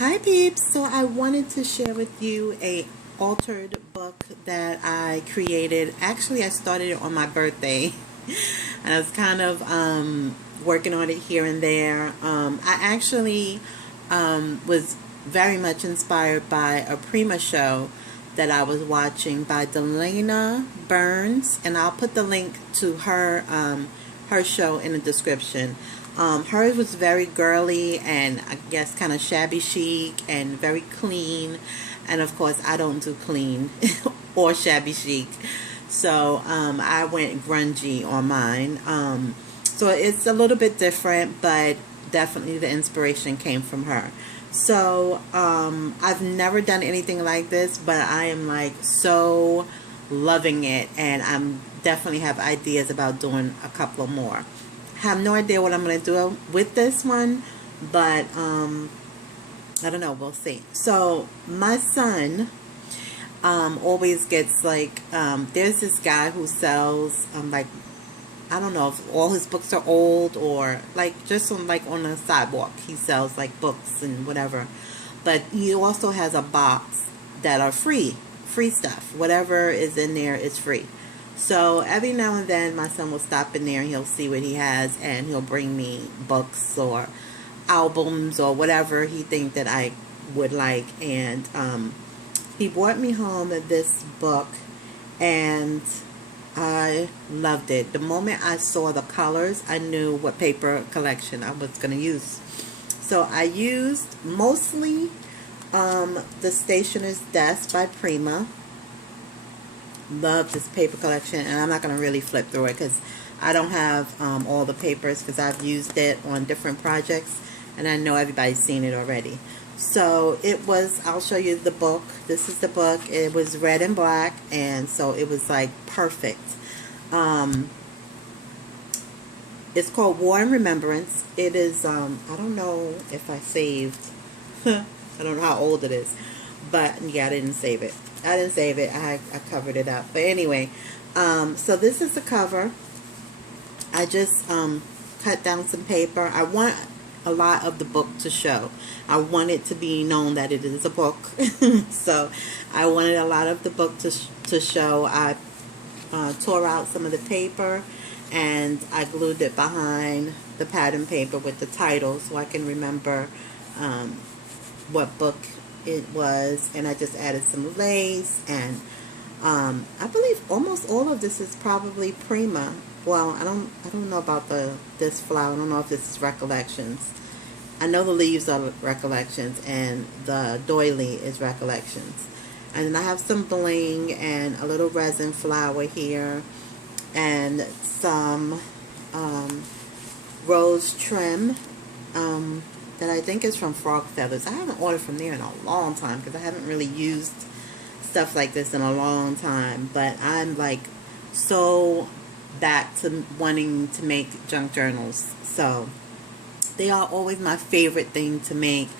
Hi peeps, so I wanted to share with you a altered book that I created. Actually, I started it on my birthday and I was kind of working on it here and there. I actually was very much inspired by a Prima show that I was watching by Delaina and I'll put the link to her show in the description. Hers was very girly and I guess kind of shabby chic and very clean. And of course, I don't do clean or shabby chic. So I went grungy on mine. So it's a little bit different, but definitely the inspiration came from her. So I've never done anything like this, but I am like so loving it, and I'm definitely have ideas about doing a couple more. Have no idea what I'm going to do with this one, but I don't know, we'll see. So my son always gets like there's this guy who sells like, I don't know if all his books are old or like just on the sidewalk he sells like books and whatever, but he also has a box that are free stuff. Whatever is in there is free. So every now and then my son will stop in there and he'll see what he has, and he'll bring me books or albums or whatever he thinks that I would like. And he brought me home this book and I loved it. The moment I saw the colors, I knew what paper collection I was going to use. So I used mostly The Stationer's Desk by Prima. Love this paper collection, and I'm not going to really flip through it because I don't have all the papers because I've used it on different projects and I know everybody's seen it already. So it was, I'll show you the book. This is the book. It was red and black, and so it was like perfect. It's called War and Remembrance. It is, I don't know if I saved, I don't know how old it is, but yeah, I didn't save it. I covered it up. But anyway, so this is the cover. I just cut down some paper. I want a lot of the book to show. I want it to be known that it is a book. So I wanted a lot of the book to show. I tore out some of the paper and I glued it behind the pattern paper with the title so I can remember what book it was, and I just added some lace, and I believe almost all of this is probably Prima. Well, I don't know about this flower. I don't know if this is Recollections. I know the leaves are Recollections and the doily is Recollections. And then I have some bling and a little resin flower here and some rose trim that I think is from Frog Feathers. I haven't ordered from there in a long time because I haven't really used stuff like this in a long time. But I'm like so back to wanting to make junk journals. So they are always my favorite thing to make.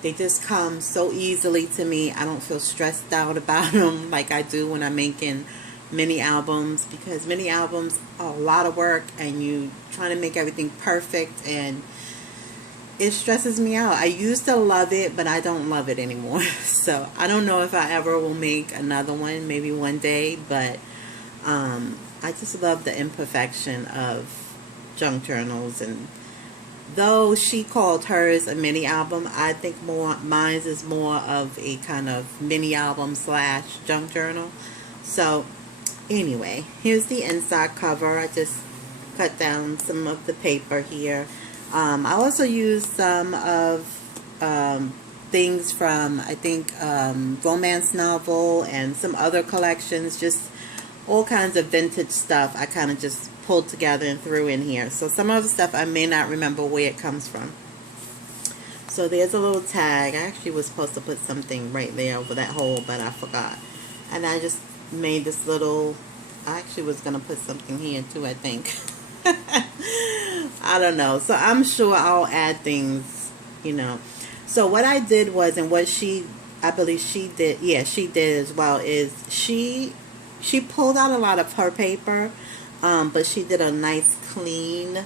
They just come so easily to me. I don't feel stressed out about them like I do when I'm making mini albums, because mini albums are a lot of work and you trying to make everything perfect, and it stresses me out. I used to love it, but I don't love it anymore. So I don't know if I ever will make another one, maybe one day, but I just love the imperfection of junk journals. And though she called hers a mini album, I think mine's is more of a kind of mini album / junk journal. So anyway, here's the inside cover. I just cut down some of the paper here. I also used some of things from, I think, romance novel and some other collections, just all kinds of vintage stuff I kind of just pulled together and threw in here. So some of the stuff I may not remember where it comes from. So there's a little tag. I actually was supposed to put something right there over that hole, but I forgot. And I just made this little, I actually was going to put something here too, I think. I don't know. So I'm sure I'll add things, you know. So what I did was, and what I believe she did, yeah, she did as well, is she pulled out a lot of her paper, but she did a nice clean,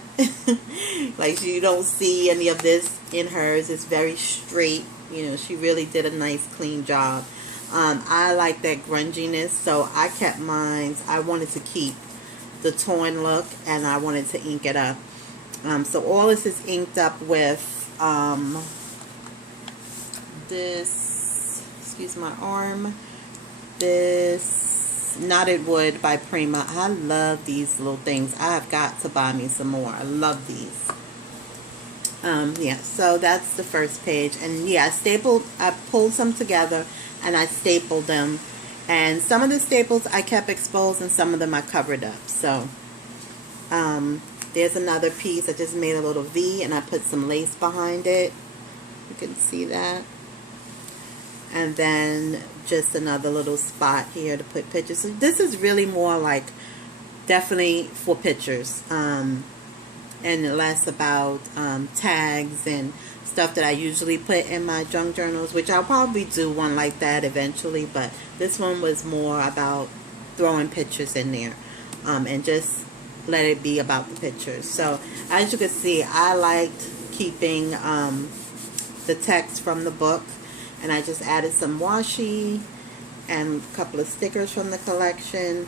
like you don't see any of this in hers. It's very straight, You know, she really did a nice clean job. I like that grunginess, so I kept mine. I wanted to keep the torn look, and I wanted to ink it up. So all this is inked up with this, excuse my arm, this Knotted Wood by Prima. I love these little things. I've got to buy me some more. I love these. Yeah, so that's the first page. And yeah, I pulled some together and I stapled them. And some of the staples I kept exposed and some of them I covered up. So, there's another piece. I just made a little V and I put some lace behind it. You can see that. And then just another little spot here to put pictures. So this is really more like definitely for pictures. And less about tags and stuff that I usually put in my junk journals, which I'll probably do one like that eventually, but this one was more about throwing pictures in there, and just let it be about the pictures. So as you can see, I liked keeping the text from the book, and I just added some washi and a couple of stickers from the collection.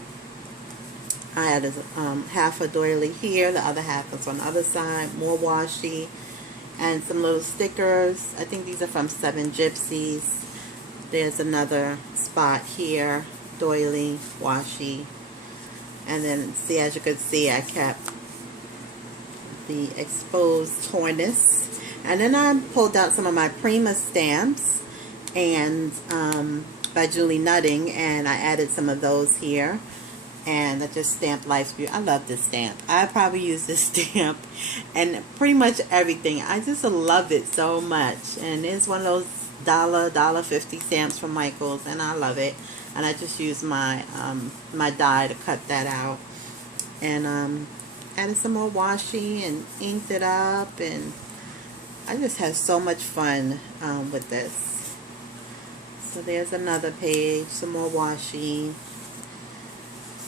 I added half a doily here, the other half is on the other side, more washi, and some little stickers. I think these are from Seven Gypsies. There's another spot here, doily, washi, and then see, as you can see, I kept the exposed tornness. And then I pulled out some of my Prima stamps and by Julie Nutting, and I added some of those here. And I just stamped Life's Beauty. I love this stamp. I probably use this stamp and pretty much everything. I just love it so much. And it's one of those $1.50 stamps from Michael's, and I love it. And I just used my my die to cut that out. And added some more washi and inked it up. And I just had so much fun with this. So there's another page, some more washi.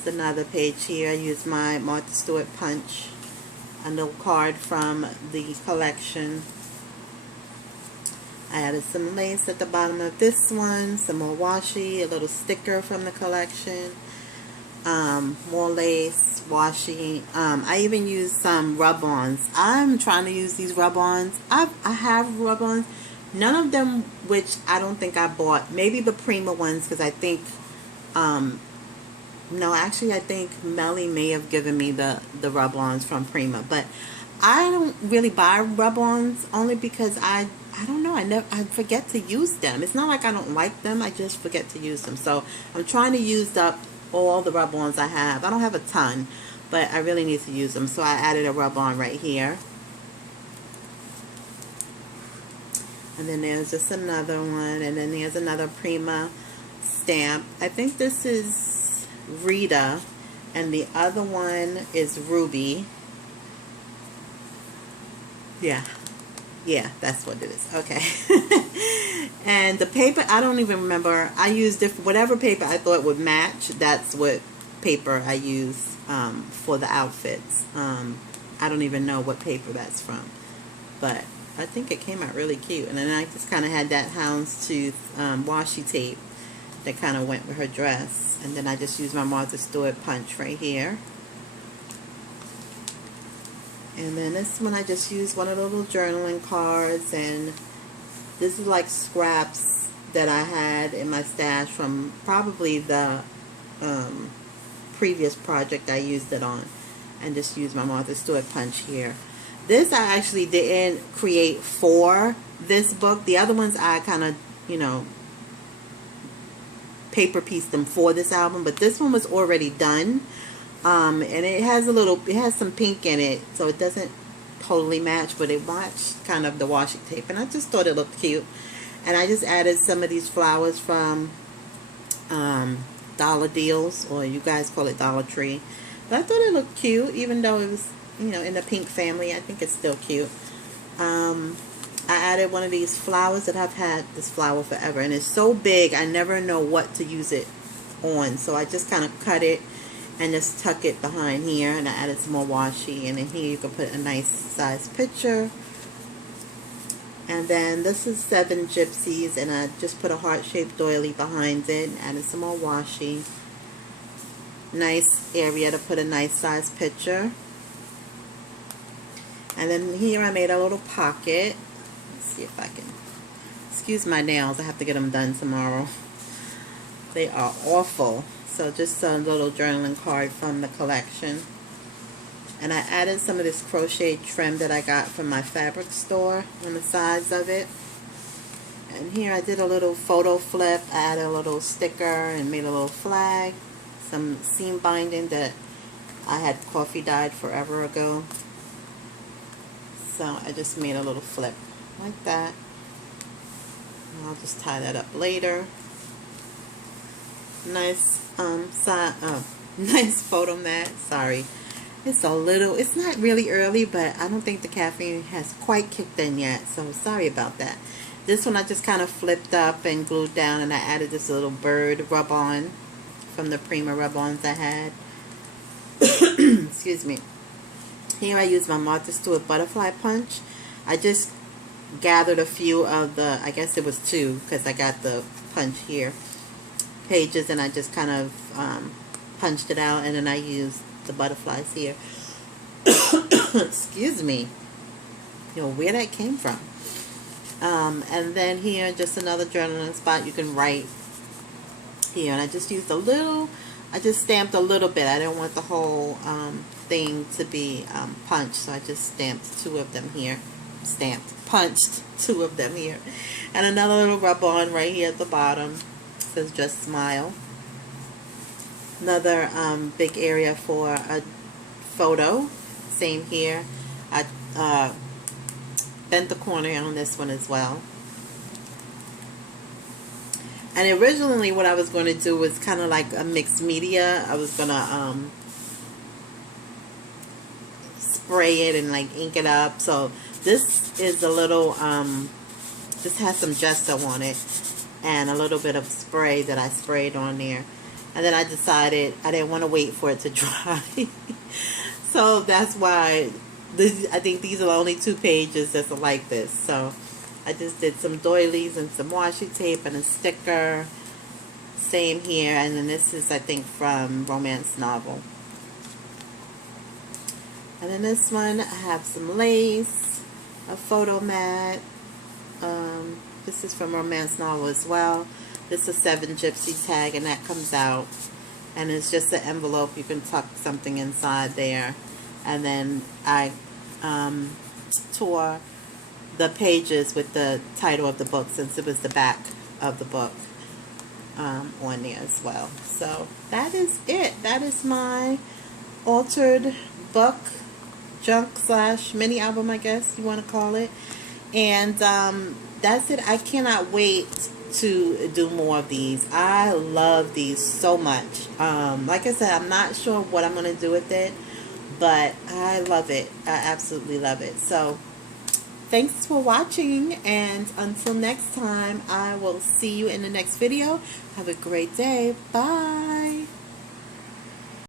Another page here. I used my Martha Stewart punch, a little card from the collection. I added some lace at the bottom of this one, some more washi, a little sticker from the collection, more lace, washi. I even used some rub-ons. I'm trying to use these rub-ons. I have rub-ons, none of them which I don't think I bought. Maybe the Prima ones, because I think no, actually, I think Melly may have given me the rub-ons from Prima, but I don't really buy rub-ons only because I don't know, I forget to use them. It's not like I don't like them, I just forget to use them. So I'm trying to use up all the rub-ons I have. I don't have a ton, but I really need to use them. So I added a rub-on right here. And then there's just another one, and then there's another Prima stamp. I think this is Rita, and the other one is Ruby. Yeah, that's what it is. Okay. And the paper, I don't even remember. I used whatever paper I thought would match. That's what paper I use for the outfits. I don't even know what paper that's from, but I think it came out really cute. And then I just kind of had that houndstooth washi tape that kind of went with her dress. And then I just used my Martha Stewart punch right here. And then this one I just used one of the little journaling cards, and this is like scraps that I had in my stash from probably the previous project I used it on, and just used my Martha Stewart punch here. This I actually didn't create for this book. The other ones I kind of, you know, paper pieced them for this album, but this one was already done. And it has some pink in it, so it doesn't totally match, but it matched kind of the washi tape, and I just thought it looked cute. And I just added some of these flowers from Dollar Deals, or you guys call it Dollar Tree, but I thought it looked cute, even though it was, you know, in the pink family. I think it's still cute. I added one of these flowers that I've had this flower forever, and it's so big I never know what to use it on, so I just kind of cut it and just tuck it behind here, and I added some more washi, and then here you can put a nice size picture. And then this is Seven Gypsies, and I just put a heart-shaped doily behind it, added some more washi. Nice area to put a nice size picture. And then here I made a little pocket. Let's see if I can, excuse my nails, I have to get them done tomorrow. They are awful. So just a little journaling card from the collection. And I added some of this crochet trim that I got from my fabric store on the sides of it. And here I did a little photo flip. I added a little sticker and made a little flag. Some seam binding that I had coffee dyed forever ago. So I just made a little flip like that. And I'll just tie that up later. Nice nice photo mat. Sorry. It's not really early, but I don't think the caffeine has quite kicked in yet, so sorry about that. This one I just kind of flipped up and glued down, and I added this little bird rub-on from the Prima rub-ons I had. Excuse me. Here I used my Martha Stewart butterfly punch. I just gathered a few of the, I guess it was 2, because I got the punch here, pages, and I just kind of punched it out, and then I used the butterflies here. Excuse me. You know where that came from. And then here, just another journaling spot. You can write here, and I just used a little. I just stamped a little bit. I didn't want the whole thing to be punched, so I just stamped 2 of them here. Punched 2 of them here, and another little rub-on right here at the bottom. It says "Just Smile." Another big area for a photo. Same here. I bent the corner on this one as well. And originally what I was going to do was kind of like a mixed media. I was going to spray it and like ink it up. So this is a little, this has some gesso on it and a little bit of spray that I sprayed on there. And then I decided I didn't want to wait for it to dry. So that's why I think these are the only 2 pages that's like this. So I just did some doilies and some washi tape and a sticker. Same here. And then this is, I think, from Romance Novel. And then this one, I have some lace, a photo mat. This is from Romance Novel as well. This is a 7 Gypsy tag, and that comes out. And it's just an envelope. You can tuck something inside there. And then I tore the pages with the title of the book, since it was the back of the book on there as well. So that is it. That is my altered book, junk / mini album, I guess you want to call it. And that's it. I cannot wait to do more of these. I love these so much. Like I said, I'm not sure what I'm going to do with it, but I love it. I absolutely love it. So thanks for watching, and until next time, I will see you in the next video. Have a great day. Bye.